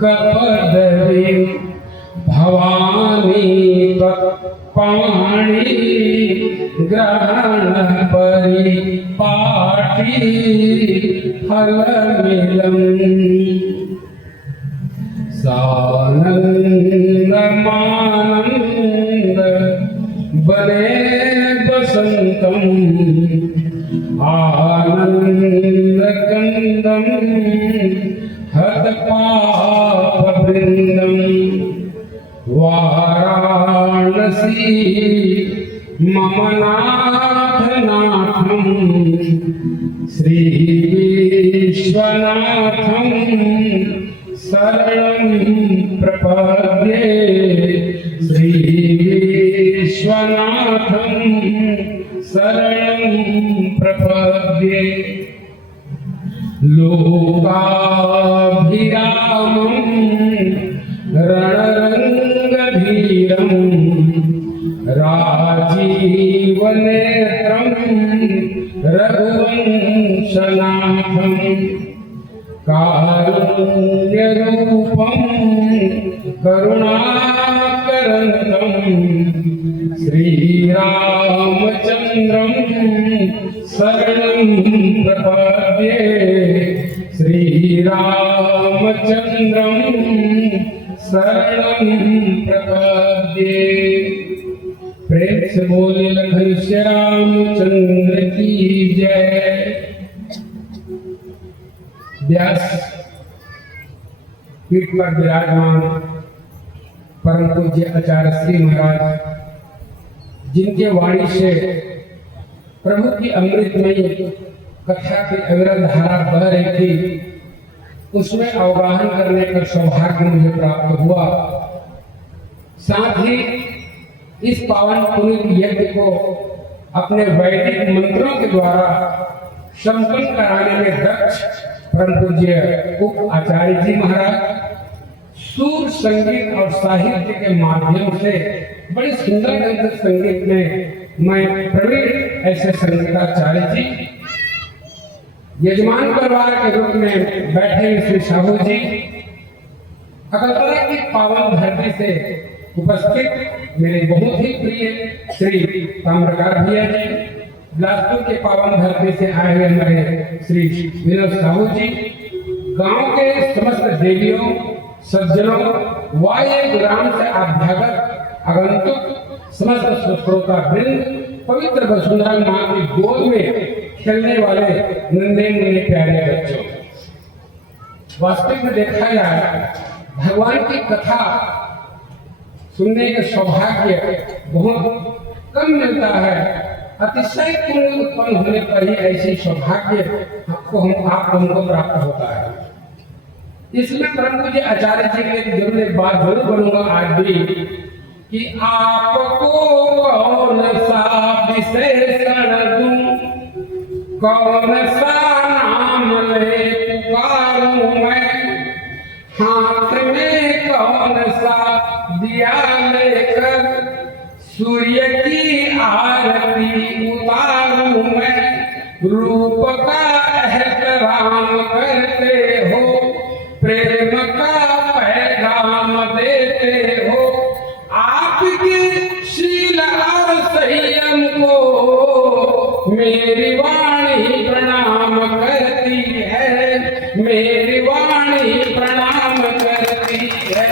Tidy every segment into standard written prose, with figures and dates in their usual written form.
कपदरी भवानी पाणी ग्रहण परिपाटी फल मिलम सानंद मानंद बने बसंतम आनंद कंदम हत पाप वृंदम वाराणसी मम नाथ नाथम श्री विश्वनाथम शरणं प्रपद्ये श्री विश्वनाथम शरणं प्रपद्ये लोकाभिरामं रणरंगधीरं राजीवनेत्रं रघुवंशनाथं कारुण्यरूपं करुणाकरन्तं श्रीरामचन्द्रं शरणं प्रपद्ये श्रीरामचन्द्रं शरणं प्रपद्ये। प्रेम से बोले लखन श्यामचंद्र की जय। व्यास पीठ पर विराजमान परम पूज्य आचार्य श्री महाराज, जिनके वाणी से प्रभु की अमृतमयी कथा की अविरल धारा बह रही थी, उसमें अवगाहन करने का सौभाग्य मुझे प्राप्त हुआ। साथ ही इस पावन पुनीत यज्ञ को अपने वैदिक मंत्रों के द्वारा संपन्न कराने में दक्ष परम पूज्य उप आचार्य जी महाराज सूर संगीत और साहित्य के माध्यम से बड़ी सुंदर ढंग से संगीत में मैं प्रवीण ऐसे संगीताचार्य जी, यजमान परिवार के रूप में बैठे श्री साहू जी, अकलतरा की पावन धरती से उपस्थित मेरे बहुत ही प्रिय श्री ताम्रकार भैया जी, बिलासपुर के पावन धरती से आए हुए हमारे श्री विनोद साहू जी, गांव के समस्त देवियों सज्जनों, वायु ग्राम से अभ्यागत आगंतुक समस्त श्रोता वृंद, पवित्र वसुंधरा मां की गोद में खेलने वाले नन्हे मुन्ने प्यारे बच्चों, वास्तविक में देखा जाए भगवान की कथा सुनने का सौभाग्य बहुत कम मिलता है। अतिशय पुण्य उत्पन्न होने पर ही ऐसी सौभाग्य हमको प्राप्त होता है। इसमें परम पूज्य आचार्य जी के जरूर एक बात जरूर बोलूंगा आज भी कि आपको कौन सा विशेषण दूं, कौन सा नाम ले पुकारूं मैं, हाथ में कौन सा दिया लेकर सूर्य की आरती उतारूं मैं, रूप का एहतराम करते हो, प्रेम का पैगाम देते हो, आपके शील और संयम को मेरी वाणी प्रणाम करती है, मेरी वाणी प्रणाम करती है।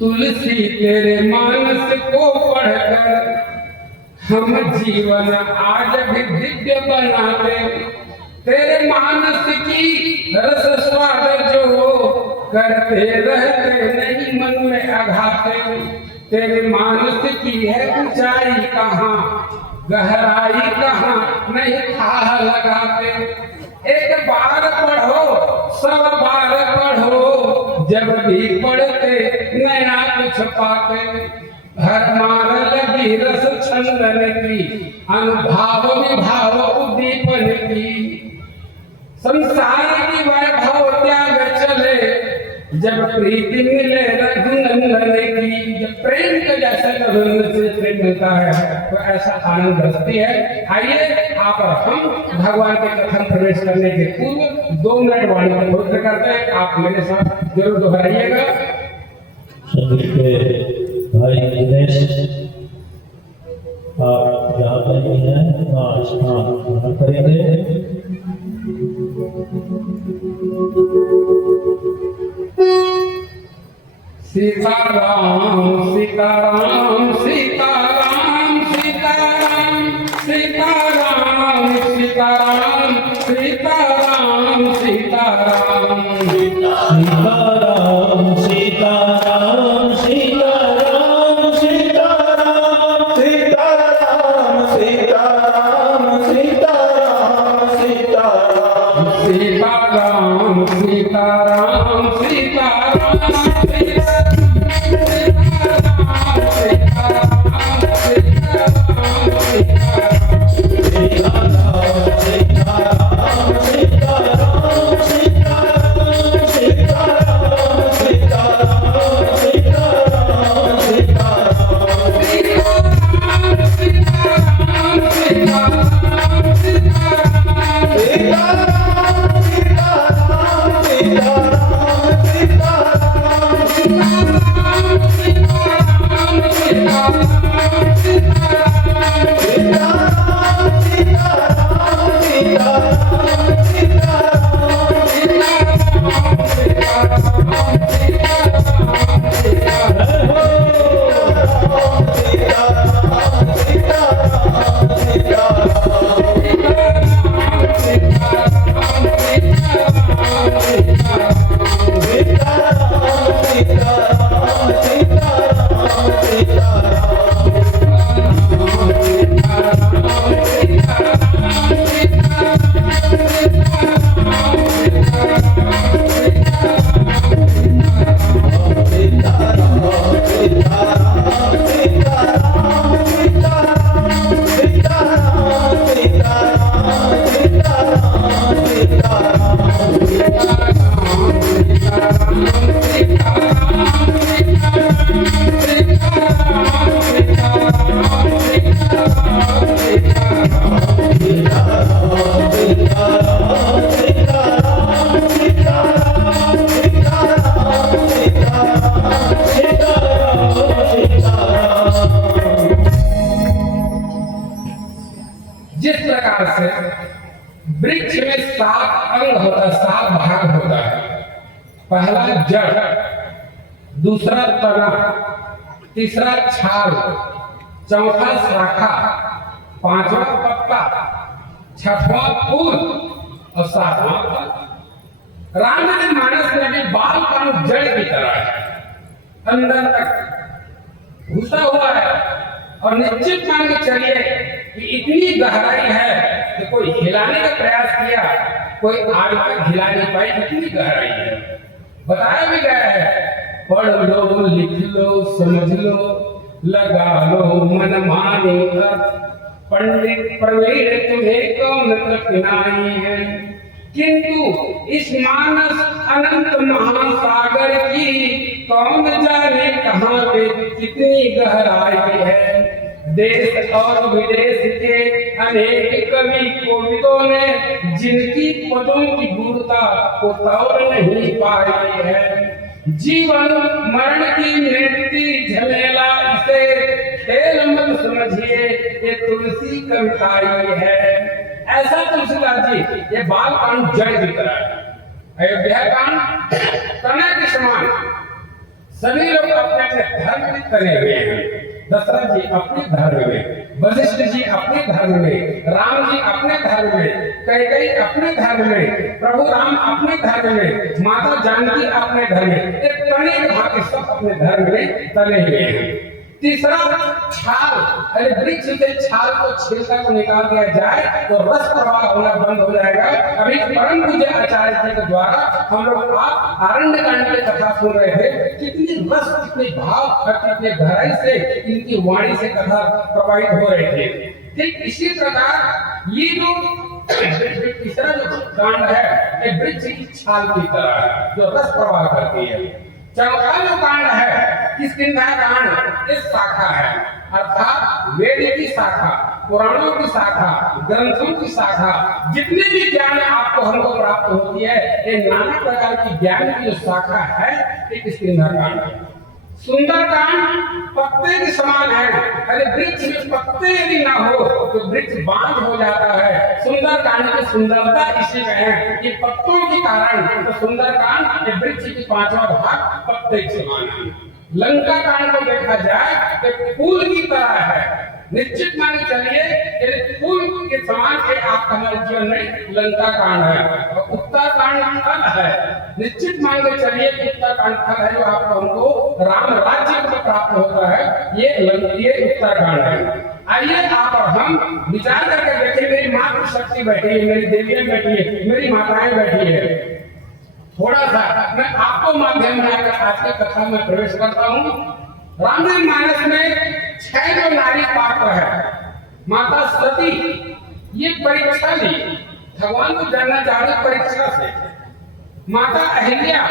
तुलसी तेरे मानस को पढ़कर हम जीवन आज भी दिव्य बनाते, तेरे मानस की रस स्वाद जो करते रहते नहीं मन में आघाते, तेरे मानस की है ऊंचाई कहाँ गहराई कहाँ नहीं था लगाते। एक बार पढ़ो सब बार पढ़ो, जब भी पढ़ते नया कुछ पाते, हर मार लगी रस छंदन की, अनुभाव विभाव उद्दीपन की, संसार की वैभव त्याग चले, जब प्रीति मिले रघुनंदन की। जब प्रेम के जैसे रघुनंदन से प्रेम मिलता है तो ऐसा आनंद हंसती है। आइए आप और हम भगवान के कथन प्रवेश करने के पूर्व 2 मिनट वाणी को पवित्र करते हैं। आप मेरे साथ जरूर दोहराइएगा। संगीत के भाई दिनेश, आप जहाँ पर भी हैं वहाँ स्थान ग्रहण करेंगे। सीताराम सीताराम सीताराम सीताराम सीताराम सीताराम सीताराम सीताराम सीताराम सीताराम सीताराम सीताराम सीताराम सीताराम सीताराम सीताराम सीताराम सीताराम सीताराम जिस प्रकार से वृक्ष में 7 अंग होता है, 7 भाग होता है। पहला जड़, दूसरा तना, तीसरा छाल, चौथा शाखा, 5वां पत्ता, 6वां फूल और 7वां फल। रामचरितमानस में भी बाल का जड़ की तरह है, अंदर तक घुसा हुआ है और निश्चित मान के चलिए कि इतनी गहराई है कि कोई हिलाने का प्रयास किया, कोई आग तक हिला नहीं पाई, इतनी गहराई है। बताया भी गया है, पढ़ लो लिख लो समझ लो लगा लो मन माने अर्थ, पंडित प्रवीण तुम्हें कौन कठिनाई है, किंतु इस मानस अनंत महासागर की कौन जाने कहाँ पे कितनी गहराई है। देश और विदेश के अनेक कवि कोविदों ने जिनकी पदों की गूढ़ता को तौल नहीं पाई है। जीवन मरण की मृत्यु झमेला इसे खेल मत समझिए, ये तुलसी कविताई है। ऐसा तुलसीदास जी ये बाल कांड जड़ की तरह है। अयोध्या कांड तना के समान, सभी लोग अपने अपने धर्म में तने हुए हैं। दशरथ जी अपने धर्म में, वशिष्ठ जी अपने धर्म में, राम जी अपने धर्म में, कैकेयी अपने धर्म में, प्रभु राम अपने धर्म में, माता जानकी अपने धर्म में, एक तने के भाग सब अपने धर्म में तने हुए हैं। तीसरा छाल, अरे वृक्ष से छाल को छिलका को निकाल दिया जाए तो रस प्रवाह होना बंद हो जाएगा। अभी परम पूज्य आचार्य जी के द्वारा हम लोग आप आरण्य कांड की कथा सुन रहे थे, कितनी रस कितने भाव और कितने गहराई से इनकी वाणी से कथा प्रवाहित हो रहे थे। ठीक इसी प्रकार ये जो तीसरा जो कांड है ये वृक्ष की छाल की तरह है जो रस प्रवाह करती है। चौथा जो कांड है किसकिंधा कांड, इस शाखा है अर्थात वेद की शाखा। पुराणों की शाखा, ग्रंथों की शाखा, जितने भी ज्ञान आपको हमको प्राप्त होती है, ये नाना प्रकार की ज्ञान की जो शाखा है, एक सुंदरकांड है। सुंदरकांड पत्ते के समान है। अरे वृक्ष में पत्ते यदि ना हो तो वृक्ष बांझ हो जाता है। सुंदरकांड की सुंदरता इसी में है कि पत्तों के कारण तो सुंदरकांड ये वृक्ष की पांचवा भाग पत्ते के समान है। लंका कांड को देखा जाए तो फूल की तरह है। निश्चित मान चलिए कि फूल के समान के आप हमारे जीवन में लंका कांड है और उत्तरकांड फल है। निश्चित मान के चलिए कि उत्तरकांड फल है जो आपको हमको राम राज्य को प्राप्त होता है, ये उत्तरकांड है। आइए आप और हम विचार करके देखें। मेरी मातृ शक्ति बैठी है, मेरी देवियां बैठी है, मेरी माताएं बैठी है। थोड़ा सा मैं आपको माध्यम बनाकर आज की कथा में प्रवेश करता हूँ। रामायण में 6 जो नारी पात्र है। माता सती ये परीक्षा ली, भगवान को जानना चाहती परीक्षा से। माता अहिल्या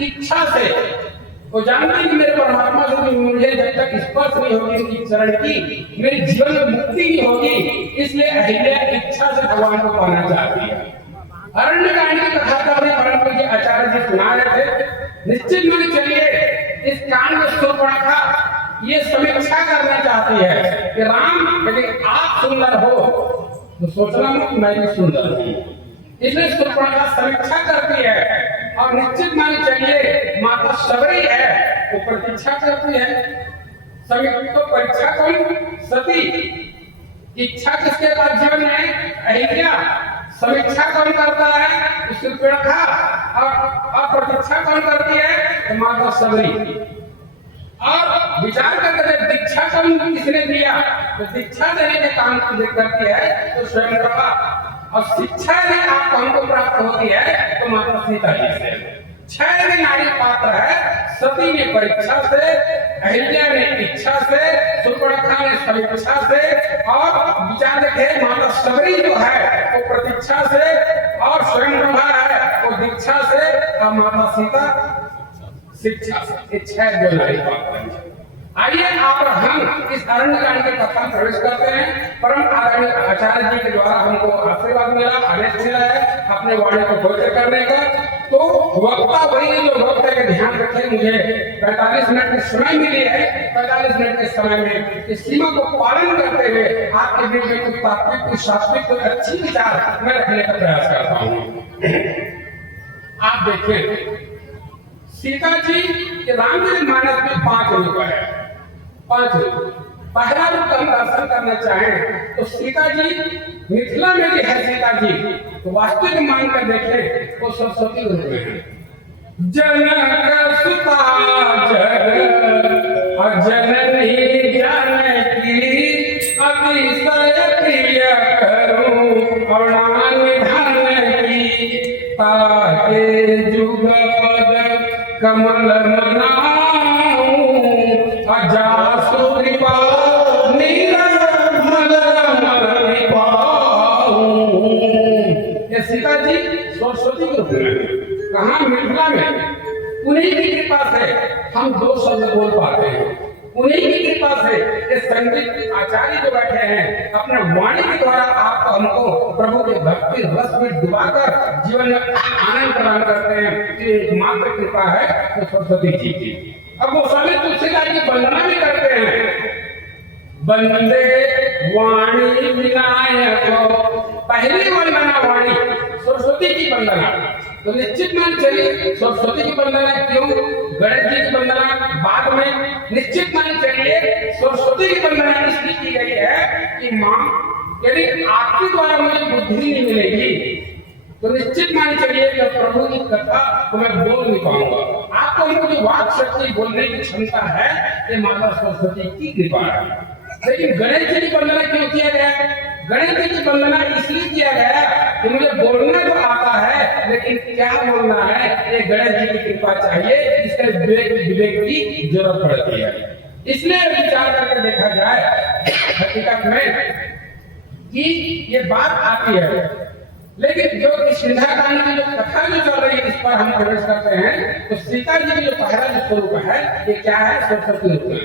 इच्छा से, वो जानती कि मेरे परमात्मा से मुझे जब तक स्पर्श नहीं होगी उनकी चरण की, मेरे जीवन में मुक्ति नहीं होगी, इसलिए अहिल्या इच्छा से भगवान को पाना चाहती है। अरण्यकांड की कथा का हमें परम पूज्य आचार्य जी सुना रहे थे। निश्चित मान चलिए इस कांड में शूर्पणखा ये समीक्षा करना चाहती है कि राम यदि आप सुंदर हो तो सोचना मत मैं भी सुंदर हूं। इसलिए शूर्पणखा समीक्षा करती है और निश्चित मान चलिए माता सबरी है वो प्रतीक्षा करती है। तो परीक्षा कौन? सती। इच्छा किसके पास जीवन में? अहिल्या। समीक्षा कौन करता है? शूर्पणखा। और प्रतीक्षा कौन करती है? तो माता सबरी। और विचार करके दीक्षा कौन किसने दिया? तो दीक्षा देने के काम करती है तो स्वयं प्रभा। और शिक्षा ने आपको हमको प्राप्त होती है तो माता सीता जी से। 6 नारी पात्र है। सती ने परीक्षा से, अहिल्या ने इच्छा से, शूर्पणखा ने समीक्षा से, और विचार देखे माता सबरी जो है वो प्रतीक्षा से, और स्वयं प्रभा है वो दीक्षा से, और माता सीता शिक्षा से। ये 6 जो नारी पात्र है। आइए आप और हम इस अरण्यकांड की कथा में प्रवेश करते हैं। परम आदरणीय आचार्य जी के द्वारा हमको आशीर्वाद मिला, आदेश मिला है अपने वाणी को पवित्र करने का। तो वक्ता वही है जो वक्त का ध्यान रखे। मुझे 45 मिनट की समय मिली है। 45 मिनट के समय में इस सीमा को पालन करते हुए आपके बीच में कुछ तात्विक, कुछ शास्त्रिक, कुछ अच्छी विचार मैं रखने का प्रयास करता हूँ। आप देखिए सीता जी के रामचरितमानस में 5 रूप है। 5 रूप। पहला रूप हम दर्शन करना चाहें तो सीता जी मिथिला में भी है। सीता जी तो वास्तविक मानकर देखें वो सरस्वती रूप में है। जनक सुता जननी जानकी अतिशय प्रिय करूं और निधान की ताके जुग पद कमल मनाऊं अजासु कृपा निर्मल मन पाऊं। ये सीता जी सरस्वती के रूप में कहाँ? मिथिला में। उन्हीं की कृपा से हम 2 शब्द बोल पाते हैं। उन्हीं की कृपा से ये संगीत आचार्य जो बैठे हैं अपने वाणी के द्वारा आप हमको प्रभु के भक्ति रस में डुबाकर जीवन में आनंद प्रदान करते हैं। कि मात्र कृपा है तो सरस्वती जी की। अब वो स्वामी तुलसीदास की वंदना भी करते हैं। वंदे वाणी विनायक, पहली वंदना वाणी सरस्वती की वंदना। तो निश्चित मान चलिए सरस्वती की वंदना क्यों, गणेश जी की वंदना बाद में। निश्चित मान चलिए सरस्वती की वंदना इसलिए की गई है कि माँ यदि आपके द्वारा मुझे बुद्धि नहीं मिलेगी तो निश्चित मान चलिए कि प्रभु की कथा तो मैं बोल नहीं पाऊंगा। आपको हमको जो वाक शक्ति बोलने की क्षमता है ये माता सरस्वती की कृपा है। लेकिन गणेश जी की वंदना क्यों किया गया? गणेश जी की वंदना इसलिए किया गया कि मुझे बोलना तो आता है लेकिन क्या बोलना है ये गणेश जी की कृपा चाहिए। इसके विवेक की जरूरत पड़ती है। इसलिए विचार करके देखा जाए हकीकत में कि ये बात आती है। लेकिन जो सिंधाकांड की जो कथा जो चल रही है इस पर हम प्रवेश करते हैं। तो सीता जी की जो पहला जो स्वरूप है ये क्या है? सरस्वती रूप में।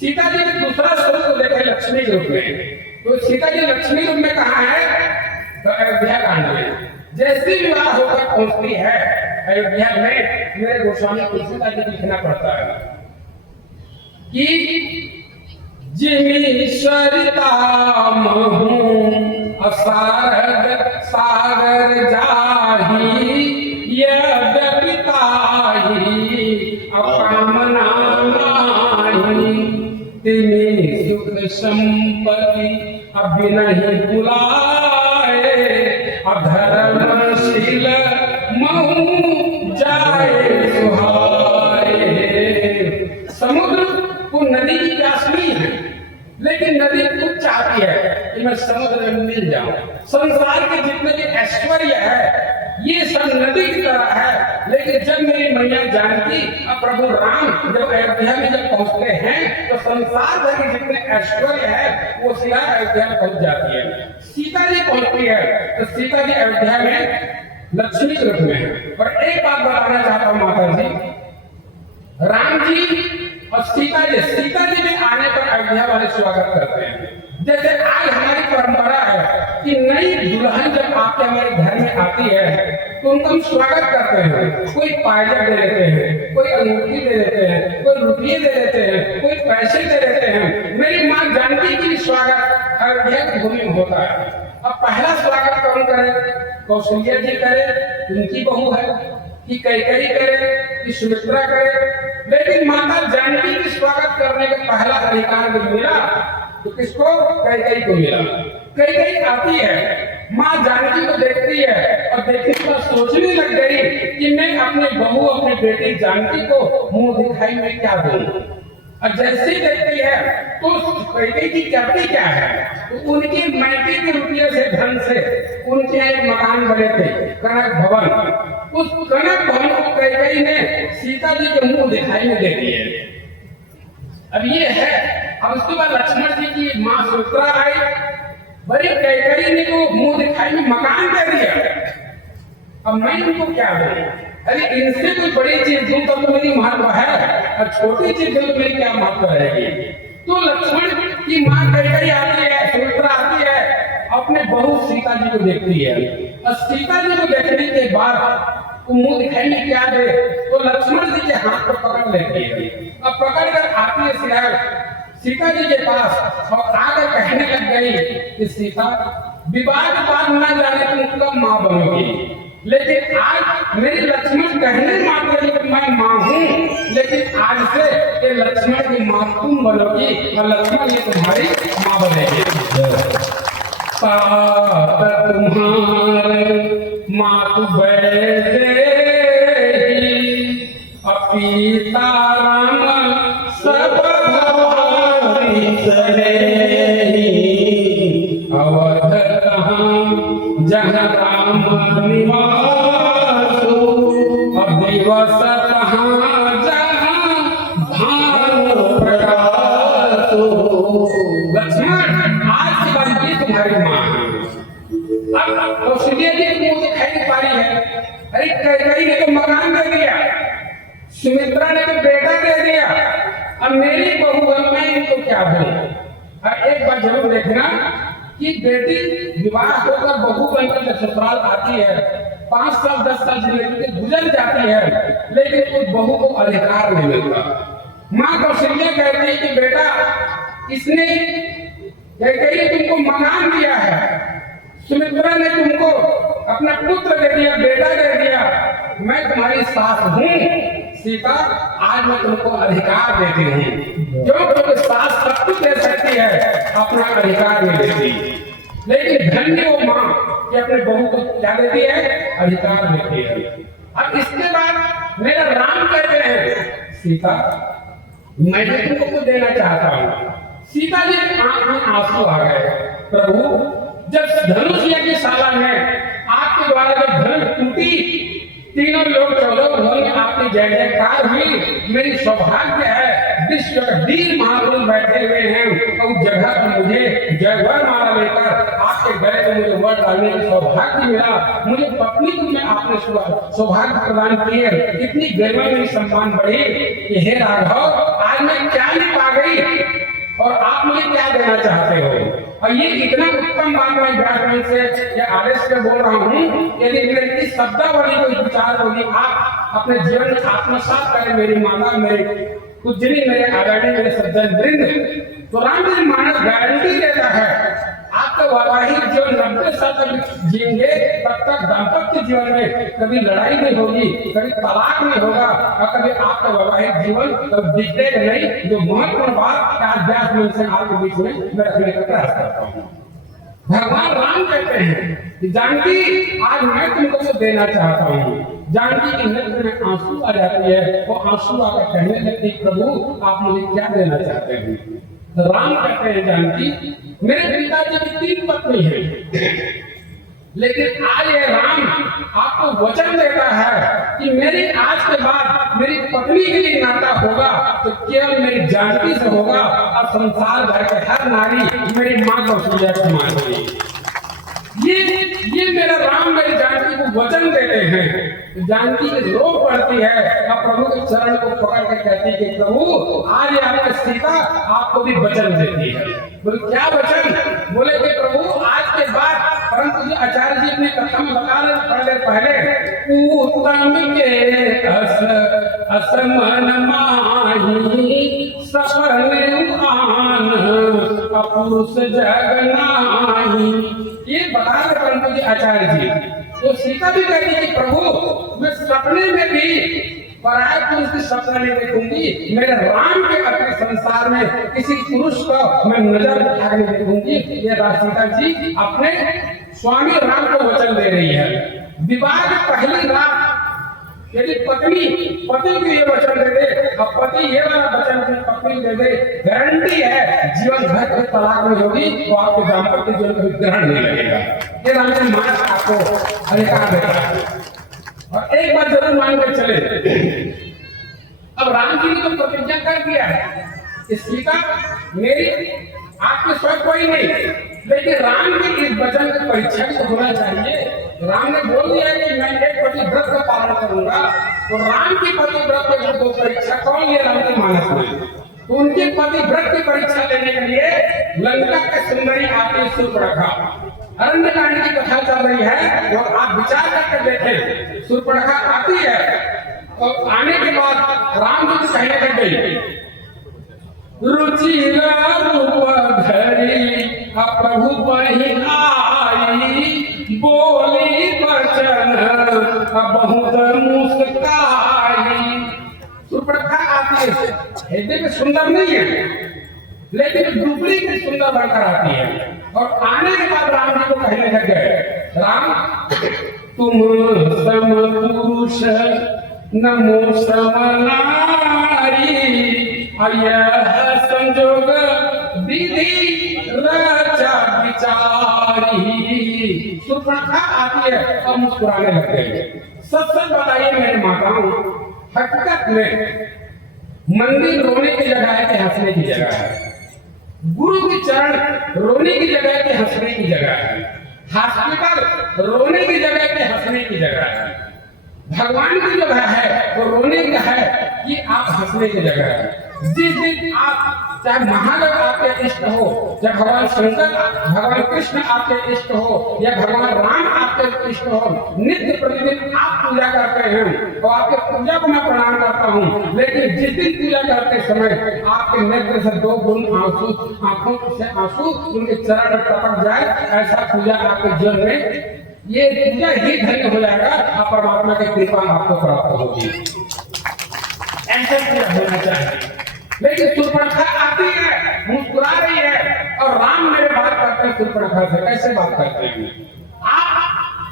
सीता जी के दूसरा स्वरूप देखे लक्ष्मी के रूप में। तो सीता जी लक्ष्मी रूप में कहाँ है? तो अयोध्या कांड में जैसी विवाह होकर पहुंचती है अयोध्या में, मेरे गोस्वामी तुलसीदास जी को लिखना पड़ता है कि जिमी सरिता महू असारद सागर जाही यद्यपि ताही अकामना नाहि तिमी सुख संपत्ति अभी नहीं बुलाए अधर्मशील महू जाए सुहाए। समुद्र को नदी की प्यास नहीं है, लेकिन नदी खुद चाहती है कि मैं समुद्र में मिल जाऊं। संसार के जितने भी ऐश्वर्य है ये सब नदी की तरह है, लेकिन जब मेरी मैया जानकी और प्रभु राम जब अयोध्या में जब पहुंचते हैं तो संसार भर के जितने ऐश्वर्य है वो सीधा अयोध्या में पहुंच जाती है। सीता जी पहुंचती है तो सीता जी अयोध्या में लक्ष्मी के रूप में है। और एक बात बताना चाहता हूँ माता जी, राम जी और सीता जी में आने पर अयोध्या वाले स्वागत करते हैं। जैसे आज हमारी परंपरा है कि नई दुल्हन जब आपके हमारे घर में आती है तो उनका हम स्वागत करते हैं। कोई पायजब दे देते हैं, कोई अंगूठी दे देते हैं, कोई रुपये दे देते हैं, कोई पैसे दे देते हैं। मेरी माँ जानकी की स्वागत अयोध्या की भूमि में होता है। अब पहला स्वागत कौन करे? कौशल्या जी करे, उनकी बहू है, कि कैकेयी करे, कि सुमित्रा करे। लेकिन माता जानकी की स्वागत करने का पहला अधिकार जब मिला तो किसको? कैकेयी को मिला। कैकेयी आती है, माँ जानकी को देखती है और देखने के बाद सोचने लग गई कि मैं अपने बहू अपनी बेटी जानकी को मुंह दिखाई में क्या दूं। और जैसे ही देखती है तो कैकेयी की करती क्या है? तो उनके मायके के रुपये से धन से उनके एक मकान बने थे, कनक भवन। उस कनक भवन को कैकेयी ने सीता जी के मुंह दिखाई में दे दिए। अब ये है। अब उसके बाद लक्ष्मण जी की माँ सुमित्रा आई, बड़ी कैकेयी ने तो मुंह दिखाई में मकान दे दिया। अब मैं इनको क्या दूं? अरे इनसे कोई बड़ी चीज दूं तब तो मेरी महत्व है, और छोटी चीज दूं तो मेरी क्या महत्व रहेगी? तो लक्ष्मण की माँ कैकेयी आती है, सुमित्रा आती है, अपने बहू सीता जी को देखती है। और सीता जी को देखने के बाद तो मुंह दिखाई में क्या दे? तो लक्ष्मण जी के हाथ को पकड़ लेती है। अब पकड़ कर आती है सीता जी के पास और आकर कहने लग गई कि सीता, विवाह के बाद न जाने तुम कब माँ बनोगी, लेकिन आज मेरे लक्ष्मण कहने मात्र कि मैं माँ हूँ, लेकिन आज से ये लक्ष्मण की माँ तुम बनोगी और लक्ष्मण ये तुम्हारी माँ बनेगी। तुम्हारे मातु बैठे अपीता राम सब अवध जहाँ राम निवास दिवस जहाँ भानु प्रकाश। लक्ष्मण आज के बाद ये तुम्हारी माँ है। अब कौशल्या जी को मुंह दिखाई नहीं पा रही है। अरे कैकेयी ने तो मकान दे दिया, सुमित्रा ने तो बेटा दे दिया, अब मेरी बहू है, मैं इनको क्या दूं? और एक बार जरूर देखना कि बेटी विवाह होकर बहू बनकर जब ससुराल आती है, 5 साल 10 साल जिंदगी के गुजर जाती है, लेकिन उस बहू को अधिकार नहीं मिलता। माँ कौशल्या कहती है कि बेटा इसने कैकेयी तुमको मकान दिया है, सुमित्रा ने तुमको अपना पुत्र दे दिया, बेटा दे दिया, मैं तुम्हारी सास हूँ सीता, आज मैं तुमको अधिकार देती हूँ। जो तुमको सास सब कुछ दे सकती है, अपना अधिकार नहीं देती। लेकिन धन्य वो माँ कि अपने बहू को क्या देती है? अधिकार देती है। अब इसके बाद मेरा राम कहते हैं सीता, मैं तुमको कुछ देना चाहता हूँ। सीता जी की आंख में आंसू आ गए। प्रभु, जब धनुष यज्ञ शाला में आपके द्वारा जब धनुष टूटी, तीनों लोग 14 भवन में आपकी जय जयकार हुई, मेरी सौभाग्य है विश्व के वीर महापुरुष बैठे हुए हैं और उस जगह पर मुझे जयवर माला लेकर आपके गले में मुझे वर डालने का सौभाग्य मिला। मुझे पत्नी को में आपने सौभाग्य प्रदान किए। इतनी गर्व मेरी सम्मान बढ़ी कि हे राघव, आज मैं क्या नहीं पा गई और आप मुझे क्या देना चाहते हो। और ये इतना उत्तम बात मैं व्याकरण से या आदेश से बोल रहा हूँ, यदि मेरी इस शब्दावली को विचार होगी आप अपने जीवन में आत्मसात करें, मेरी माता, मेरे पूजनी, मेरे आदरणीय, मेरे सज्जन वृंद, तो रामचरितमानस गारंटी देता है आपका वैवाहिक जीवन 90 साल तक जिएंगे, तब तक दाम्पत्य जीवन में कभी लड़ाई नहीं होगी, कभी तलाक नहीं होगा, और कभी आपका वैवाहिक जीवन कभी बिगड़ेगा नहीं। जो महत्वपूर्ण बात अभ्यास में से आपके बीच में मैं रखने का प्रयास करता हूँ। भगवान राम कहते हैं कि जानकी आज मैं तुमको वो देना चाहता हूँ। जानकी के नेत्र में आंसू आ जाती है, वो आंसू आकर कहने लगती, प्रभु आप मुझे क्या देना चाहते हैं। राम कहते हैं जानकी मेरे पिताजी की 3 पत्नी है, लेकिन आज ये राम आपको वचन देता है कि मेरी आज के बाद मेरी पत्नी के लिए नाता होगा तो केवल मेरी जानकी से होगा, और संसार भर के हर नारी मेरी माँ कौशल्या को मानेगी। ये मेरा राम मेरी जानकी को वचन देते हैं। जानकी रो पड़ती है और प्रभु के चरण को पकड़ के कहती है कि प्रभु आज आपकी सीता आपको भी वचन देती है। बोले क्या वचन। बोले कि प्रभु आज के बाद, परंतु जो आचार्य जी अपने कथा में बता रहे पहले उत्तम के असमन माही सपने उखान पुरुष जगनाही। ये बता रहे परंतु जी आचार्य जी, तो सीता भी कहती है कि प्रभु मैं सपने में भी पराये पुरुष की सपना नहीं देखूंगी, मेरे राम के अपने संसार में किसी पुरुष को मैं नजर उठा नहीं देखूंगी। ये सीता जी अपने स्वामी राम को वचन दे रही है। विवाह की पहली रात यदि पत्नी पति को ये वचन दे दे और पति ये वाला वचन अपनी पत्नी दे दे, गारंटी है जीवन भर के तलाक नहीं होगी, तो आपको दाम्पत्य जीवन का ग्रहण नहीं लगेगा। ये रामचरितमानस आपको अधिकार देता है। और एक बात जरूर मान के चले, अब राम जी ने तो प्रतिज्ञा कर दिया है कि सीता मेरी आपके स्वयं कोई नहीं, लेकिन राम के इस वचन की परीक्षा भी होना चाहिए। राम ने बोल दिया कि मैं एक पतिव्रत का पालन करूंगा, तो राम की पतिव्रत की दो परीक्षा कौन लिया रामचरितमानस में, तो उनके पतिव्रत की परीक्षा लेने के लिए लंका के सुंदरी आती शूर्पणखा, अरण्यकांड की कथा चल रही है, और आप विचार करके देखें शूर्पणखा आती है और आने के बाद राम जी से कहने लग गई रुचिरा रूप धरी प्रभु पही आई बोली वचन बहुत मुस्काई। शूर्पणखा आती है, हृदय में सुंदर नहीं है, लेकिन डुबली की सुंदर बनकर आती है। और आने के बाद राम जी को कहने लग गए राम तुम सम पुरुष नमो समनारी, यह संजोग विधि रचा विचारी। शूर्पणखा आती है और मुस्कुराने लग गई। सच सच बताइए मेरे माताओं, हकीकत में मंदिर रोने की जगह है कि हंसने की जगह है, गुरु के चरण रोने की जगह है कि हंसने की जगह है, हॉस्पिटल रोने की जगह है कि हंसने की जगह है, भगवान की जगह है वो रोने की है कि आप हंसने की जगह है। जिस दिन आप चाहे महादेव आपके इष्ट हो, चाहे भगवान शंकर भगवान कृष्ण आपके इष्ट हो, या भगवान राम आपके इष्ट हो, नित्य प्रतिदिन आप पूजा करते हैं, तो आपके पूजा को मैं प्रणाम करता हूँ। लेकिन जिस दिन पूजा करते समय आपके नेत्र से 2 बूंद आंसू, आंखों से आंसू उनके चरण में टपक जाए, ऐसा पूजा आपके जीवन में ये पूजा ही धन्य हो जाएगा, आप परमात्मा की कृपा आपको प्राप्त होगी। ऐसे पूजा होना चाहिए। लेकिन शूर्पणखा आती है, मुस्कुरा रही है, और राम मेरे बात करते हैं शूर्पणखा से। कैसे बात करते हैं?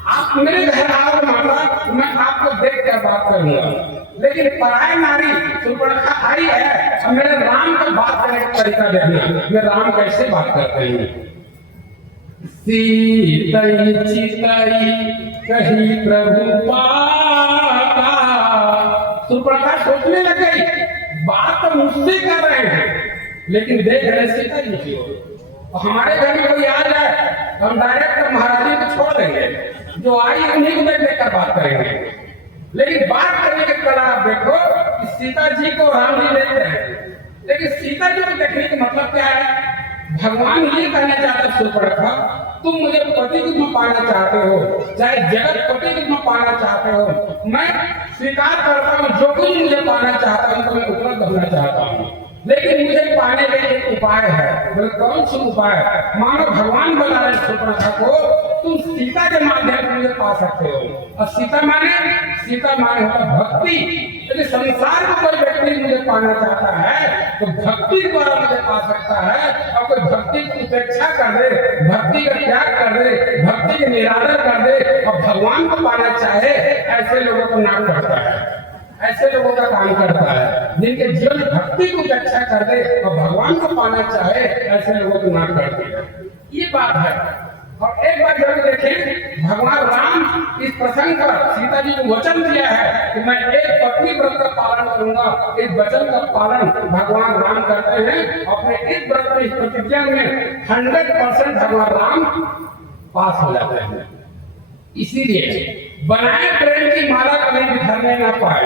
आप मेरे घर आओ माता, मैं आपको देख कर बात करूंगा, लेकिन पराय नारी शूर्पणखा आई है और मेरे राम का बात करने का तरीका देखना, मेरे राम कैसे बात करते हैं। सीतई चितई कही प्रभु पाता। शूर्पणखा सोचने लग गई बात तो मुझसे कर रहे हैं, लेकिन देख रहे सीता जी की और हमारे घर में कोई आ जाए हम डायरेक्ट महाराज को छोड़ देंगे, जो आई उन्हीं को देख कर बात करेंगे। लेकिन बात करने के कला आप देखो कि सीता जी को राम जी देख रहे हैं, लेकिन सीता जी को देखने का मतलब क्या है? भगवान ये कहना चाहते शूर्पणखा, तुम मुझे पति रूप में पाना चाहते हो, चाहे जगत पति रूप में पाना चाहते हो, मैं स्वीकार करता हूँ। जो कुछ मुझे पाना चाहता हूँ तो मैं उपलब्ध होना चाहता हूँ, लेकिन मुझे पाने का एक उपाय है। बोले कौन सा उपाय? मानो भगवान बता रहे शूर्पणखा को, तुम सीता के माध्यम से मुझे पा सकते हो। और सीता माने होता भक्ति। यदि संसार में कोई व्यक्ति मुझे पाना चाहता है तो भक्ति द्वारा मुझे पा सकता है। और कोई भक्ति की उपेक्षा कर दे, भक्ति का त्याग कर दे, भक्ति के निरादर कर दे और भगवान को पाना चाहे, ऐसे लोगों को नाम करता है, ऐसे लोगों का काम करता है। जिनके जीवन भक्ति को उपेक्षा कर दे और भगवान को पाना चाहे, ऐसे लोगों को नाम करते हैं। ये बात है। और एक बार जब देखें, भगवान राम इस प्रसंग पर सीता जी को वचन दिया है कि मैं एक पत्नी व्रत का पालन करूंगा। इस वचन का पालन भगवान राम करते हैं। अपने इस व्रत में, इस प्रतिज्ञा में 100% भगवान राम पास हो जाते हैं। इसीलिए बनाए प्रेम की माला कभी बिखरने ना पाए,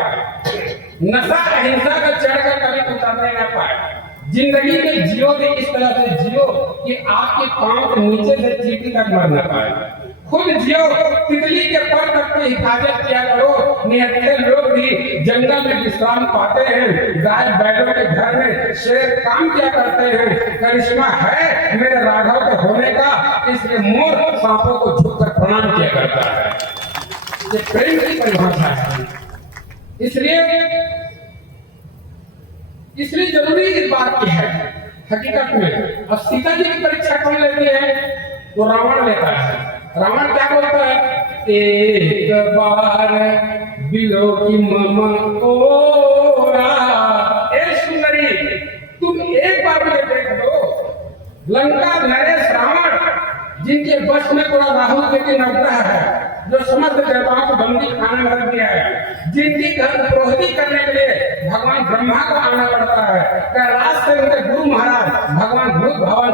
नशा अहिंसा का चढ़कर कभी उतरने ना पाए। जिंदगी में जियो भी इस तरह से जियो कि आपके पांव के नीचे से चींटी तक मर न पाए। खुद जियो, तितली के पर तक की हिफाजत किया करो। निहत्थे लोग भी जंगल में विश्राम पाते हैं, गाय बैलों के घर में शेर काम किया करते हैं। करिश्मा है मेरे राघव के होने का, इसलिए मोर सांपों को झुककर प्रणाम किया करता है। ये प्रेम की परिभाषा है। इसलिए जरूरी इस बात की है हकीकत में। अब सीता जी की परीक्षा कौन लेती है? तो रावण लेता है। रावण क्या बोलता है? एक बार बिलो की ममा ओरा, ए सुंदरी तुम एक बार मुझे देख लो। लंका नरेश रावण जिनके वश में पूरा राहुल के नवग्रह है, जो समस्त देवताओं को बंदी खाने में रख दिया है, जिनकी द्रोही करने के लिए भगवान ब्रह्मा को आना पड़ता है। कैलाश से उनके गुरु महाराज भगवान भूत भवन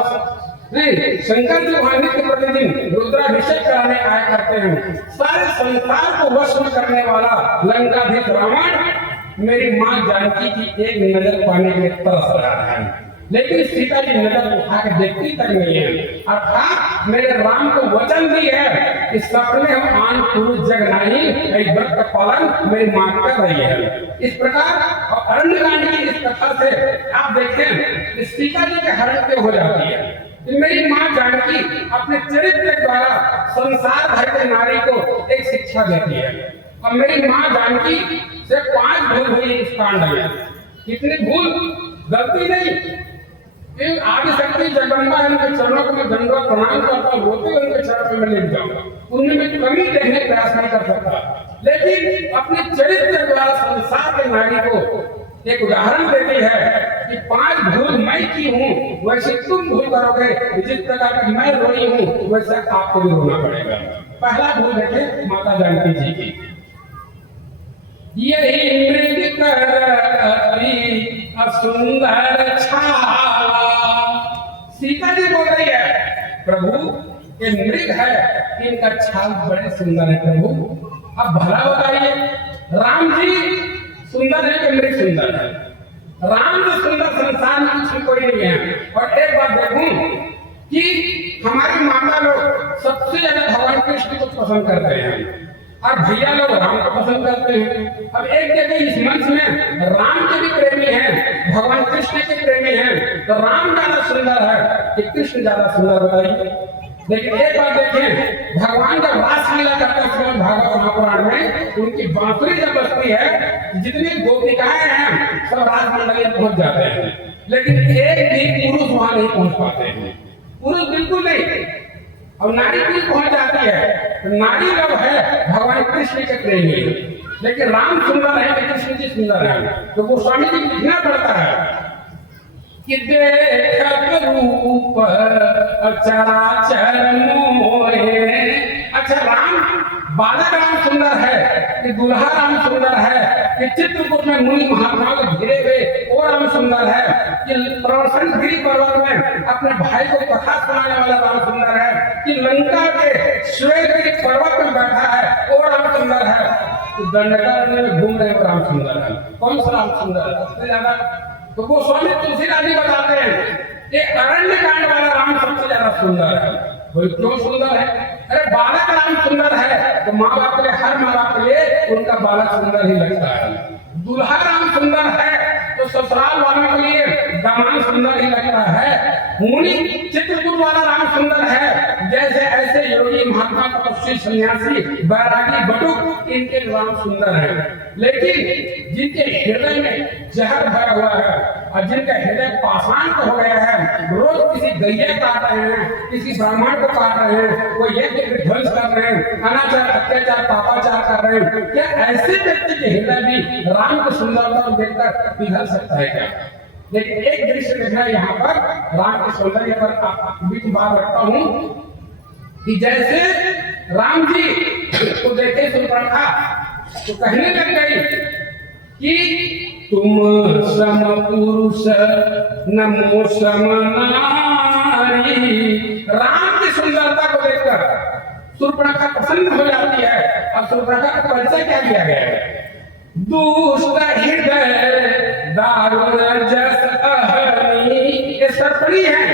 नहीं शंकर जी वहां नित्य प्रतिदिन रुद्राभिषेक कराने आया करते हैं। सारे संसार को वश में करने वाला लंकाधीश रावण मेरी मां जानकी की एक नजर पाने के लिए तरस रहा है, लेकिन सीता जी नजर उठा के देखती तक नहीं है। अर्थात मेरे राम को वचन दी है कि सपने हम आन पुरुष जग नहीं, इस व्रत का पालन मेरी मां कर रही है। इस प्रकार और अरण्यकांड की इस कथा से आप देखें कि सीता जी के हरण क्यों हो जाती है। मेरी मां जानकी अपने चरित्र द्वारा संसार भर के नारी को एक शिक्षा देती है। और मेरी मां जानकी से 5 भूल हुई इस कांड में। कितनी भूल? गलती नहीं, आदि शक्ति जगदम्बा है, उनके चरणों को मैं दंडवत प्रणाम करता हूँ, रोते हुए उनके चरण में लेट जाऊंगा, उनमें मैं कमी देखने का प्रयास नहीं कर सकता। लेकिन अपने चरित्र द्वारा संसार के नारी को एक उदाहरण देती है कि 5 भूल मैं की हूँ, वैसे तुम भूल करोगे। जिस प्रकार की मैं रोई हूँ वैसे आपको भी रोना पड़ेगा। पहला भूल देखे माता जानकी जी की, यही मृग करती सुंदर छावा। सीता जी बोल रही है प्रभु ये मृग है, इनका छाल बड़े सुंदर है प्रभु। अब भला बताइए राम जी सुंदर है कि मृग सुंदर है? राम जो सुंदर संसार में कुछ कोई नहीं है। और एक बात देखूं कि हमारी माता लोग सबसे ज्यादा भगवान कृष्ण को पसंद करते हैं और भैया लोग राम को पसंद करते हैं। अब एक जगह इस मंच में राम के भी प्रेमी हैं, भगवान कृष्ण के प्रेमी हैं, तो राम ज्यादा सुंदर है कि कृष्ण ज्यादा सुंदर? बताइए। लेकिन एक बात देखें, भगवान जब रासलीला करते हैं भागवत महापुराण में, उनकी बांसुरी जब बजती है, जितनी गोपिकाएं हैं सब राजमंडल में पहुंच जाते हैं, लेकिन एक भी पुरुष वहां नहीं पहुंच पाते हैं। पुरुष बिल्कुल नहीं, और नारी भी पहुंच जाती है। तो नारी लोग है भगवान कृष्ण के प्रेमी, लेकिन राम सुंदर है कि कृष्ण जी सुंदर है। तो गोस्वामी जी लिखना पड़ता है कि देखत रूप चराचर मोहे। अच्छा राम बालक राम सुंदर है कि दुल्हा राम सुंदर है कि चित्रकूट में मुनि महात्माओं के घिरे हुए वो राम सुंदर है कि प्रवसनगिरी पर्वत में अपने भाई को कथा सुनाने वाला राम सुंदर है कि लंका के श्वेतगिरी पर्वत में बैठा है वो राम सुंदर है कि दंडकारण्य में घूम रहे राम सुंदर है। कौन सा राम सुंदर है? सबसे ज्यादा तो वो स्वामी तुलसीदास जी बताते हैं कि अरण्य कांड वाला राम सबसे ज्यादा सुंदर है। बोले क्यों सुंदर है? अरे बालक राम सुंदर है तो माँ बाप के लिए, हर माँ बाप के लिए उनका बालक सुंदर ही लगता है। दूल्हा राम सुंदर है तो ससुराल वालों के लिए दामाद सुंदर ही लगता है। मुनि चित्रकूट वाला राम सुंदर है, जैसे ऐसे योगी महात्मा तपस्वी सन्यासी बैरागी बटुक इनके राम सुंदर है। लेकिन जिनके हृदय में जहर भरा हुआ है और जिनका हृदय पाषाण हो गया है, रोज किसी गैया काट रहे हैं, किसी ब्राह्मण को काट रहे हैं, कोई यज्ञ विध्वंस कर रहे हैं, अनाचार अत्याचार पापाचार कर रहे हैं, क्या ऐसे व्यक्ति के हृदय भी राम की सुंदरता को देखकर पिघल सकता है क्या? लेकिन एक दृश्य देखना यहाँ पर राम के सौंदर्य पर आप बीच बात रखता हूँ कि जैसे राम जी को देखे सुपर्णखा तो कहने लग गई कि तुम सम पुरुष नमो सम नारी। राम की सुंदरता को देखकर सुपर्णखा प्रसन्न हो जाती है। और सुपर्णखा का परिचय क्या किया गया है? दुष्ट हृदय दारुण जस अहनी। ये सरपड़ी है।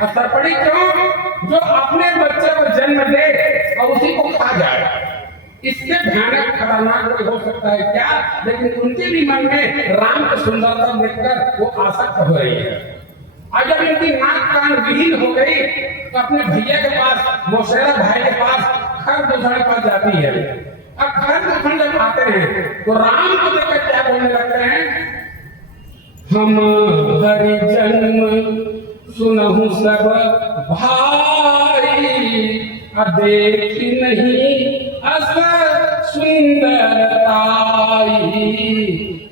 और सरपड़ी क्यों? जो अपने बच्चे को जन्म दे और उसी को खा जाए। इससे भयानक खतरनाक कोई हो सकता है क्या? लेकिन उनके भी मन में राम की सुंदरता देखकर वो आसक्त हो रही है। और जब इनकी नाक कान विहीन हो गई तो अपने भैया के पास, मौसेरा भाई के पास खरदूषण पर जाती है। अब खरदूषण जब आते हैं तो राम को देखकर क्या बोलने लगते हैं? हम हरि जन्म सुनहु सब भाई, देखी नहीं अस सुंदरताई।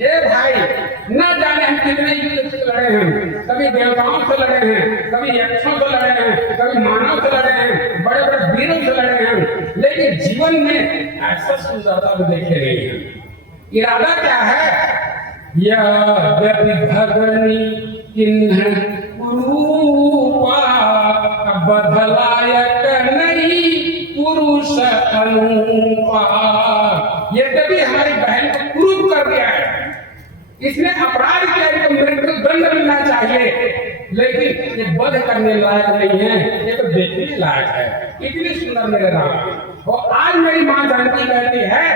ए भाई, न जाने हम कितने युद्ध से लड़े हैं, कभी देवताओं से लड़े हैं, कभी यक्षों से लड़े हैं, कभी मानव से लड़े हैं, बड़े बड़े वीरों से लड़े हैं, लेकिन जीवन में ऐसा सुंदरता को देखे नहीं है। इरादा क्या है? यद्यपि भगनी किन्ह रूपा, बदलायक नहीं पुरुष अनुपा। यद्यपि हमारी बहन को कुरूप कर दिया है, इसने अपराध किया तो मृत्यु दंड मिलना चाहिए, लेकिन ये वध करने लायक नहीं है, ये तो देखने लायक है। इतनी सुंदर मेरे राम। और आज मेरी माँ जानकी कहती है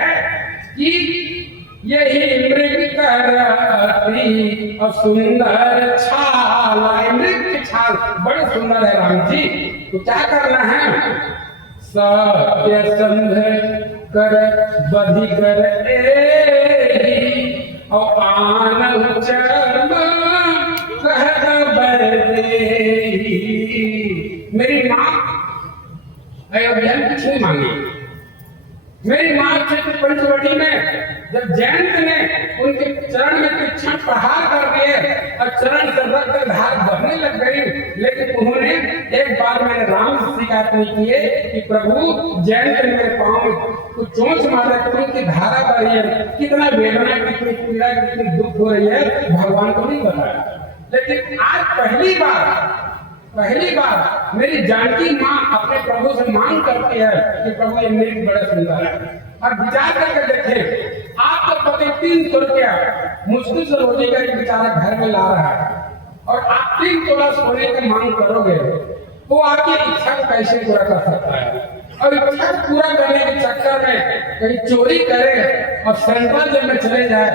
कि यही मृग करती और सुंदर छाल। मृग की छाल बड़ी सुंदर है राम जी। तो क्या करना है? सत्य संध कर बधि कर और आनंद चर्म कह बरदेही। मेरी माँ अयोध्या में कुछ नहीं मांगी। मेरी माँ चित्र पंचवटी में जब जयंत ने उनके चरण में तीक्ष्ण प्रहार कर दिए और चरण से रक्त धार बहने लग गई, लेकिन उन्होंने एक बार मैंने राम से शिकायत नहीं किए कि प्रभु जयंत ने मेरे पांव में कुछ चोंच मारा, खून की धारा बह रही है, कितना वेदना, कितनी पीड़ा, कितनी दुख हो रही है, भगवान को नहीं बताया। लेकिन आज पहली बार मेरी जानकी माँ अपने प्रभु से मांग करती है कि प्रभु ये मृग बड़ा सुंदर है। और विचार करके देखें, आपका पति 300 रुपया मुश्किल से रोजी का एक बेचारा घर में ला रहा है और आप 3 तोला सोने की मांग करोगे, वो आपकी इच्छा को कैसे पूरा कर सकता है? और इच्छा पूरा करने के चक्कर में कहीं चोरी करे और सेंट्रल जेल में चले जाए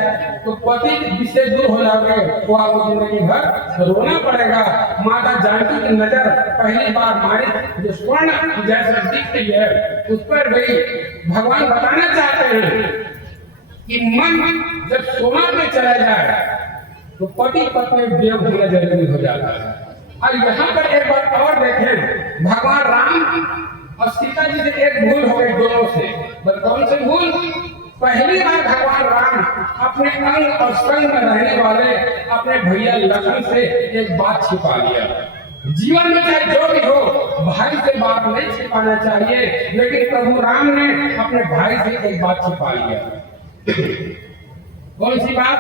तो पति जिससे दूर हो जाओगे वो आपको जिंदगी भर रोना पड़ेगा। माता जानकी की नजर पहली बार मारी जो स्वर्ण जैसा दिख रही है उस पर गई। भगवान बताना चाहते हैं कि मन जब सोना में चला जाए तो पति पत्नी वियोग होना जरूरी हो जाता है। और यहाँ पर एक बात और देखें, भगवान राम और सीता जी से एक भूल हो गई दोनों से। कौन सी भूल? पहली बार भगवान राम अपने अंग और संग में रहने वाले अपने भैया लक्ष्मण से एक बात छिपा लिया। जीवन में चाहे जो भी हो, भाई से बात नहीं छिपाना चाहिए, लेकिन प्रभु राम ने अपने भाई से एक बात छिपा लिया। कौन सी बात?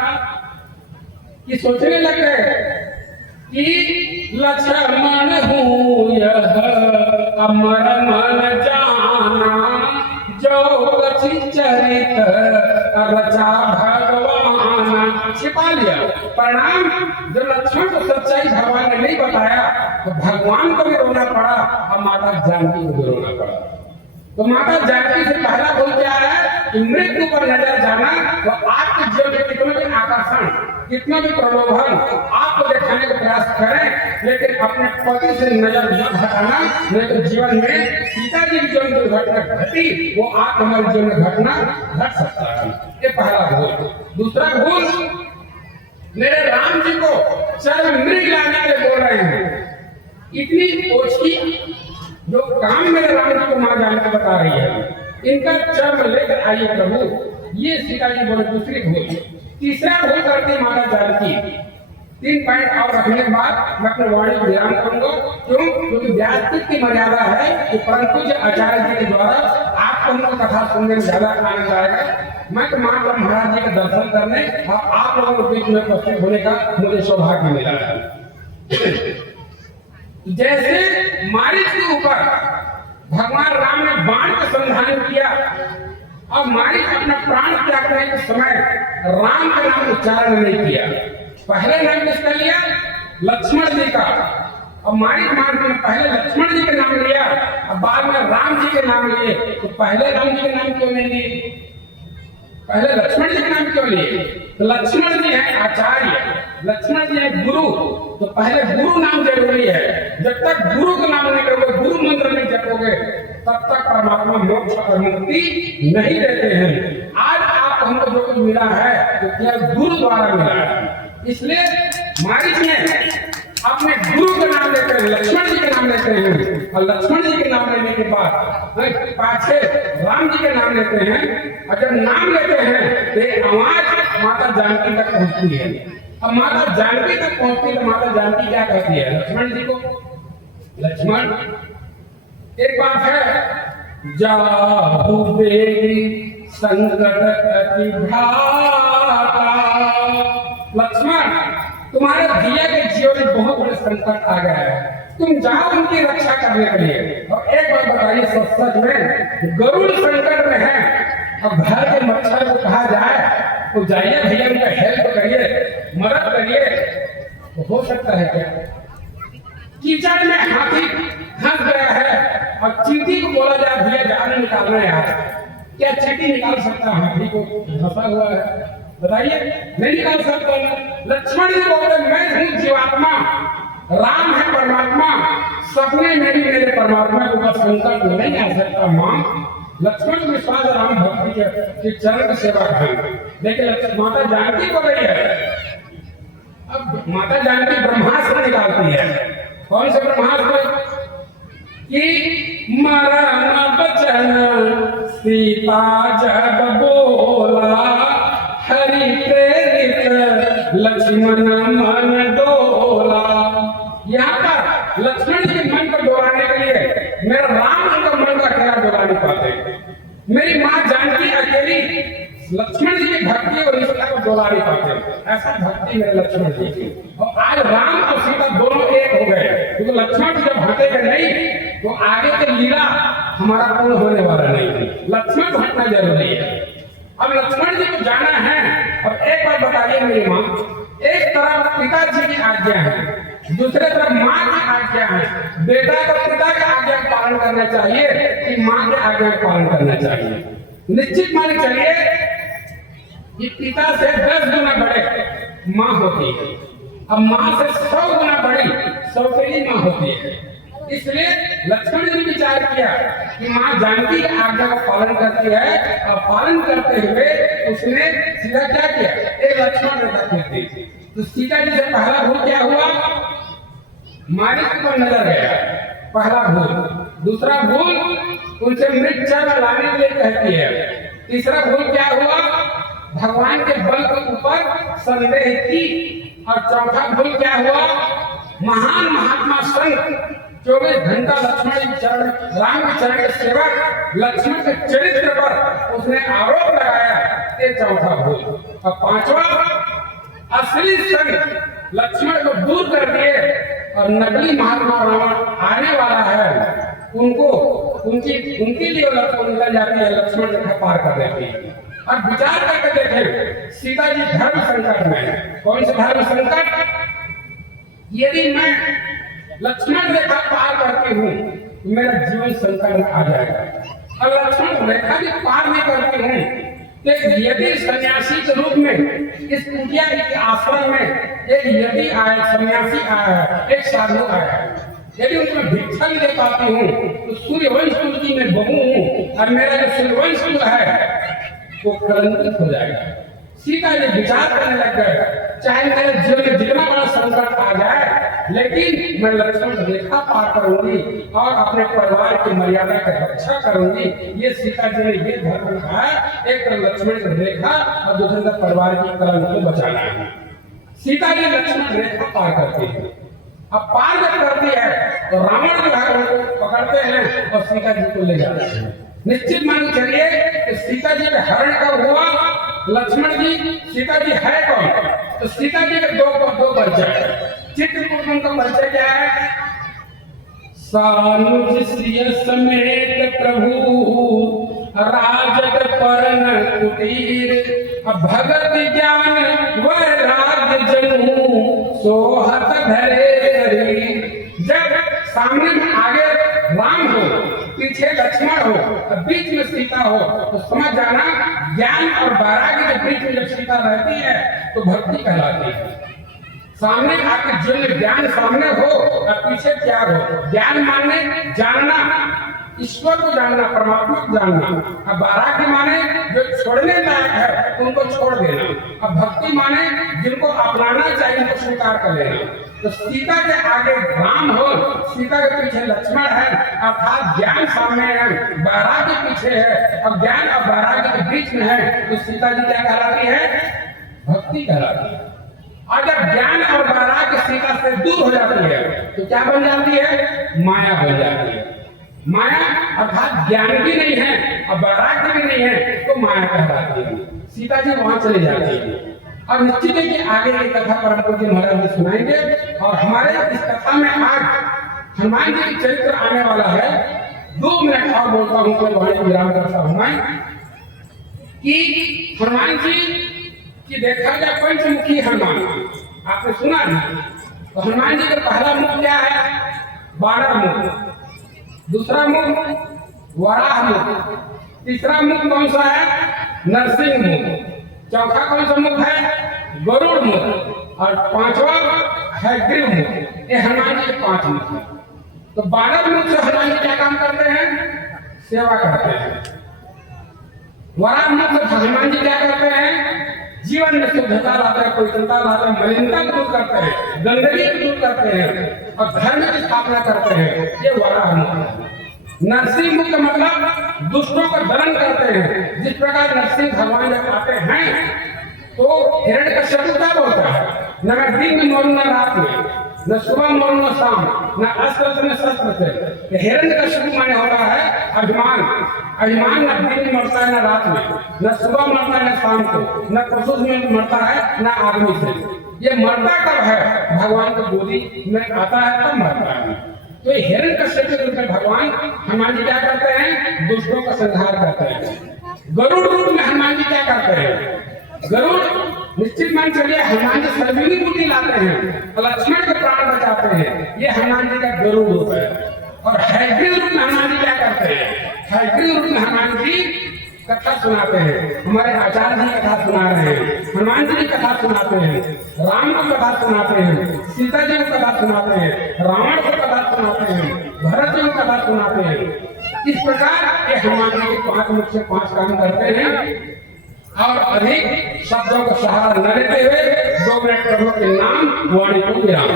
कि सोचने लग गए कि लक्ष्मण हूँ यह अमर मन जाना, जो कछि चरित रचा भगवान छिपा लिया। परिणाम जब लक्ष्मण को सच्चाई भगवान ने नहीं बताया तो भगवान को भी रोना पड़ा और माता जानकी को भी रोना पड़ा। तो माता जानकी से पहला बोल के आया कि मृत्यु पर नजर जाना तो आपके जीवन में कितना भी आकर्षण, कितना भी प्रलोभन आपको दिखाने का प्रयास करें, लेकिन अपने पति से नजर न हटाना, नहीं तो जीवन में सीता जी की जो दुर्घटना घटी वो आप हमारे जीवन में घटना घट सकता है। ये पहला भूल। दूसरा भूल, मेरे राम जी को चरम मृग लाने के लिए बोल रहे हैं। इतनी ओछी जो काम मेरे राम जी को मां जानकी बता रही है, इनका चर्म लेकर आइए प्रभु, ये सीता जी बोले। दूसरी भूल। तीसरा भूल करती माता जानकी। 3 पॉइंट और रखने के बाद मैं अपने वाणी को विराम करूंगा। क्यों? क्योंकि व्यासपीठ की मर्यादा है कि परम पूज्य आचार्य जी के द्वारा आपको उनको कथा सुनने में ज्यादा आनंद आएगा। मैं तो मां पर महाराज जी के दर्शन करने और आप लोगों के बीच में उपस्थित होने का मुझे सौभाग्य मिला है। जैसे मारीच के ऊपर भगवान राम ने बाण का संधान किया और मारीच अपना प्राण त्यागने के समय राम का नाम उच्चारण नहीं किया। पहले नाम किसका लिया? लक्ष्मण जी का। और मारीच मारने में पहले लक्ष्मण जी के नाम लिया और बाद में राम जी के नाम लिए। तो पहले राम जी के नाम क्यों नहीं लिए? पहले लक्ष्मण जी के नाम क्यों लिए? तो लक्ष्मण जी है आचार्य, लक्ष्मण जी है गुरु, तो पहले गुरु नाम जरूरी है। जब तक गुरु का नाम नहीं लोगे, गुरु मंत्र नहीं जपोगे, तब तक परमात्मा मोक्ष और मुक्ति नहीं देते हैं। आज आपको हमको जो कुछ मिला है तो केवल गुरु द्वारा मिला है। इसलिए मारीच ने अपने गुरु का नाम लेते हैं, लक्ष्मण जी के नाम लेते हैं, और लक्ष्मण जी के नाम लेने के बाद पाछे राम जी के नाम लेते हैं। और जब नाम लेते हैं तो आवाज माता जानकी तक पहुंचती है। अब माता जानकी तक पहुंचती तो माता जानकी क्या कहती है लक्ष्मण जी को? लक्ष्मण, एक बात है, जाहु बेगी संकट अति भ्राता। लक्ष्मण, तुम्हारे भैया के जीवन में बहुत बड़े संकट आ गया है, तुम जाओ उनकी रक्षा करने के लिए। और एक बात बताइए, सच में गरुड़ संकट में है और घर के मच्छर को कहा जाए तो जाइए भैया उनका हेल्प करिए, मदद करिए, तो हो सकता है क्या? कीचड़ में हाथी फंस गया है और चींटी को बोला जाए भैया जान निकालना है यार, क्या चींटी निकाल सकता हाथी को फंसा हुआ है? बताइए, नहीं निकाल सकता। लक्ष्मण जी बोलते मैं हूँ जीवात्मा, राम है परमात्मा, सपने में भी मेरे परमात्मा के ऊपर संकट नहीं आ सकता। माँ, लक्ष्मण को विश्वास राम भक्ति के चरण की सेवा करें। लेकिन माता जानकी को रही है। अब माता जानकी ब्रह्मास्त्र निकालती है। कौन से ब्रह्मास्त्र? कि मरण बचन सीता जब बोला, हरि प्रेरित लक्ष्मण मन डोला। यहाँ पर लक्ष्मण जी के मन को डोलाने के लिए मेरा राम जी का मन का अकेला डोला नहीं पाते, मेरी माँ जानकी अकेली लक्ष्मण जी की भक्ति और निष्ठा को डोला नहीं पाते। ऐसा भक्ति मेरे लक्ष्मण जी की। और आज राम और सीता दोनों एक हो गए, क्योंकि लक्ष्मण जी जब हटेगा नहीं तो आगे की लीला हमारा पूर्ण होने वाला नहीं। लक्ष्मण हटना जरूरी है। अब लक्ष्मण जी को जाना है। अब एक बात बताइए मेरी माँ, एक तरफ पिताजी की आज्ञा है, दूसरे तरफ माँ की आज्ञा है। बेटा को पिता की आज्ञा का पालन करना चाहिए कि माँ की आज्ञा का पालन करना चाहिए? निश्चित मान चलिए कि पिता से 10 गुना बड़े माँ होती है, अब माँ से 100 गुना बड़ी सौतेली माँ होती है। इसलिए लक्ष्मण ने विचार किया कि माँ जानकी की आज्ञा का पालन करती है, और पालन करते हुए उसने सीधा क्या किया? एक लक्ष्मण रेखा खींच दी। तो सीता जी से पहला भूल क्या हुआ? मारीच पर नजर गया, पहला भूल। दूसरा भूल, उनसे मृत लाने के लिए कहती है। तीसरा भूल क्या हुआ? भगवान के बल के ऊपर संदेह की। और चौथा भूल क्या हुआ? महान महात्मा संत 24 घंटा लक्ष्मण चरण, राम के चरण के सेवक लक्ष्मण के चरित्र पर उसने आरोप लगाया, ये चौथा भूल। और पांचवा, असली संत लक्ष्मण को दूर कर दिए और नकली महात्मा रावण आने वाला है, उनको उनकी लिए निकल जाती है, लक्ष्मण रेखा पार कर देती है। और विचार करके देखें, सीता जी धर्म संकट में है। कौन सा धर्म संकट? यदि मैं लक्ष्मण रेखा पार करती हूँ तो मेरा जीवन संकट में आ जाएगा। और लक्ष्मण रेखा भी पार नहीं करती हूँ तो यदि सन्यासी के रूप में इस कुटिया के आश्रम में एक यदि आया, सन्यासी आया है, एक साधु आया है, यदि उनको भिक्षा नहीं दे पाती हूँ तो सूर्यवंश कुल की मैं बहू हूँ और मेरा जो सूर्यवंश कुल है वो कलंकित हो जाएगा। सीता जी विचार करने लग गए, चाहे मेरे जीवन में जितना बड़ा संकट आ जाए लेकिन मैं लक्ष्मण रेखा पार करूंगी और अपने परिवार की मर्यादा की रक्षा करूंगी। ये सीता जी ने ये धर्म कहा, एक तो लक्ष्मण रेखा और दूसरे परिवार की कलंक को बचाना है। सीता जी लक्ष्मण रेखा पार करती है। अब पार जब करती है तो रावण जो है उनको पकड़ते हैं और सीता जी को ले जाते हैं। निश्चित मान के चलिए कि सीता जी का हरण कब हुआ? लक्ष्मण जी, सीता जी है कौन? तो सीता जी के दो परिचय। चित्रकूट में उनका परिचय क्या है? सानुज सिय समेत प्रभु राजत परन कुटीर भगत ज्ञान वैराग्य जनु सोहत धरे शरीर। जब सामने में आगे राम हो, पीछे लक्ष्मण हो और बीच में सीता हो तो समझ जाना ज्ञान और वैराग्य के बीच में जब सीता रहती है तो भक्ति कहलाती है। सामने आपके जीवन में ज्ञान सामने हो और पीछे त्याग हो। ज्ञान माने जानना, ईश्वर को जानना, परमात्मा को जानना। अब वैराग्य माने जो छोड़ने लायक है उनको छोड़ देना। अब भक्ति माने जिनको अपनाना चाहिए उनको स्वीकार कर लेना। तो सीता के आगे राम हो, सीता के पीछे लक्ष्मण है, अर्थात ज्ञान सामने है, वैराग्य पीछे है और ज्ञान और वैराग्य के बीच में है तो सीता जी क्या कहलाती है? भक्ति कहलाती है। और जब ज्ञान और वैराग्य सीता से दूर हो जाती है तो क्या बन जाती है? माया बन जाती है। माया अर्थात ज्ञान भी नहीं है और वैराग्य भी नहीं है तो माया कहलाती है। सीता जी वहां चली जाती है और निश्चित है कि आगे की कथा परम जी महाराज जी सुनाएंगे। और हमारे इस कथा में आज हनुमान जी की चरित्र आने वाला है। 2 मिनट और बोलता हूँ तो वहां विराम करता हूँ मैं कि हनुमान जी की देखा जाए पंचमुखी हनुमान आपने सुना नहीं? तो हनुमान जी का पहला मुख क्या है? 12 मुख। दूसरा मुख वराह मुख। तीसरा मुख कौन सा है? नरसिंह मुख। चौथा कौन सा मुख है? गरुड़ मुख। और 5वां है ग्रीव मुख। ये हनुमान जी के 5 मुख है। तो 12 मुख से हनुमान जी क्या काम करते हैं? सेवा करते हैं। वराह मुख से हनुमान जी क्या करते हैं? जीवन में शुद्धता लाते हैं, पवित्रता लाते हैं, मलिनता को दूर करते हैं, गंदगी को दूर करते हैं और धर्म की स्थापना करते हैं। ये वराह मुख है। नरसिंह मुख का मतलब दुष्टों का दमन करते हैं। जिस प्रकार नरसिंह भगवान जब आते हैं तो हिरण्यकश्यप क्या बोलता है? न मैं दिन में मरूं न रात में, न सुबह मरूं न शाम, न अस्त्र से न शस्त्र से। हिरण्यकश्यप माने होता है अभिमान। अभिमान न दिन में मरता है न रात में, न सुबह मरता है न शाम को, न पशु में मरता है न आदमी से। ये मरता कब है? भगवान की गोदी में आता है तब मरता है। तो हिरण्यकश्यप के रूप में भगवान हनुमान जी क्या करते हैं? दुष्टों का संहार करते हैं। गरुड़ रूप में हनुमान जी क्या करते हैं? गरुड़ निश्चित मान चलिए हनुमान जी सर्विनी बूटी लाते हैं, लक्ष्मण के प्राण बचाते हैं। ये हनुमान जी का गरुड़ रूप है। और हैग्रीव रूप में हनुमान जी क्या करते हैं? हैग्रीव रूप में हनुमान जी कथा सुनाते हैं। हमारे आचार्य जी कथा सुना रहे हैं, हनुमान जी की कथा सुनाते हैं, राम को कथा सुनाते हैं, सीता जी को कथा सुनाते हैं, रावण को कथा सुनाते हैं, भरत जी को कथा सुनाते हैं। इस प्रकार ये हनुमान जी के 5 मुख से 5 काम करते हैं। और अधिक शब्दों को सहारा न लेते हुए 2 मिनट प्रभु के नाम वाणी को विराम।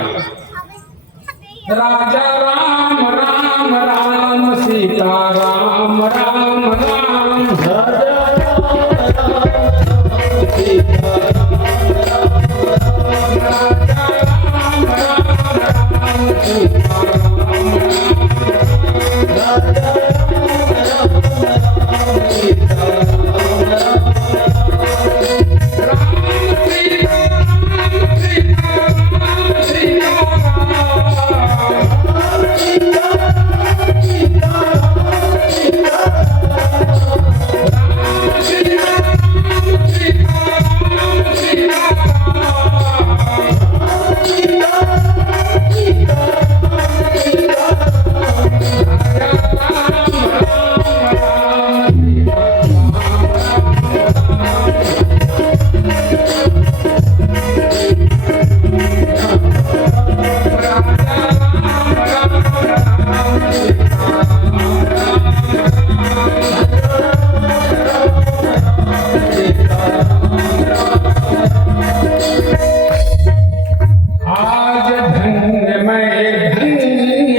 राजा राम राम राम सीता राम राम राम। राजा राम राम सीता राजा राम राम सीता राजा आज धन्य मैं धन्य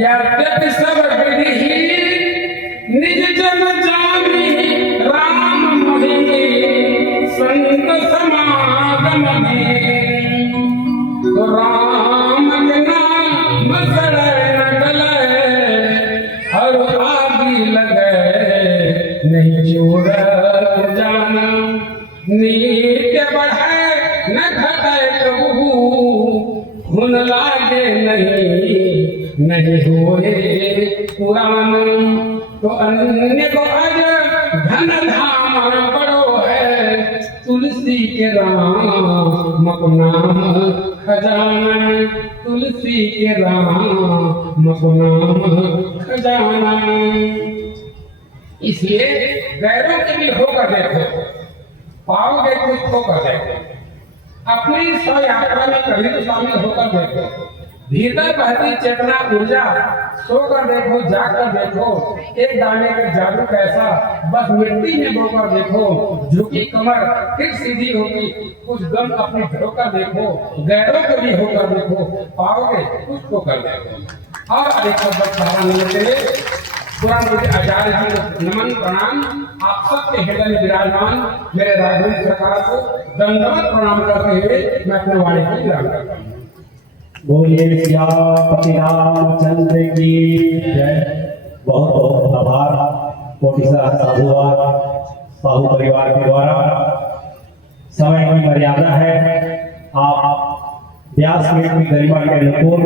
यद्यपि सब विधि निज जन जानी राम महिमे संत समागम में तो राम के नाम शरण गले हर आदि लगे नहीं चोर जाना नित्य बढ़े न घटे प्रभु हुन लागे नहीं होए पुराण तो अन्य को अज धन धाम बड़ो है तुलसी के राम को नाम खजाना तुलसी के राम को नाम खजाना। इसलिए गैरों के भी होकर देखो पाओगे कुछ होकर देखो अपनी स्व यात्रा में कभी तो शामिल होकर देखो भीतर बहती चेतना ऊर्जा सोकर देखो जाकर देखो एक दाने का जादू कैसा बस मिट्टी में बोकर देखो झुकी कमर फिर सीधी होगी कुछ गम अपने धोकर देखो गैरों को भी होकर देखो पाओगे कुछ तो कर देखो। और अधिक शब्द मिलते पुराण मुझे आचार्य जी को नमन प्रणाम आप सबके हृदय में विराजमान मेरे राघवेंद्र सरकार को दंडवत प्रणाम करते हुए मैं अपने वाणी को विराम करता हूँ। बोलिए सियापति रामचंद्र की जय। बहुत बहुत आभार कोटिसा साधुवाद साहू परिवार के द्वारा। समय की मर्यादा है, आप व्यास में गरिमा के अनुकूल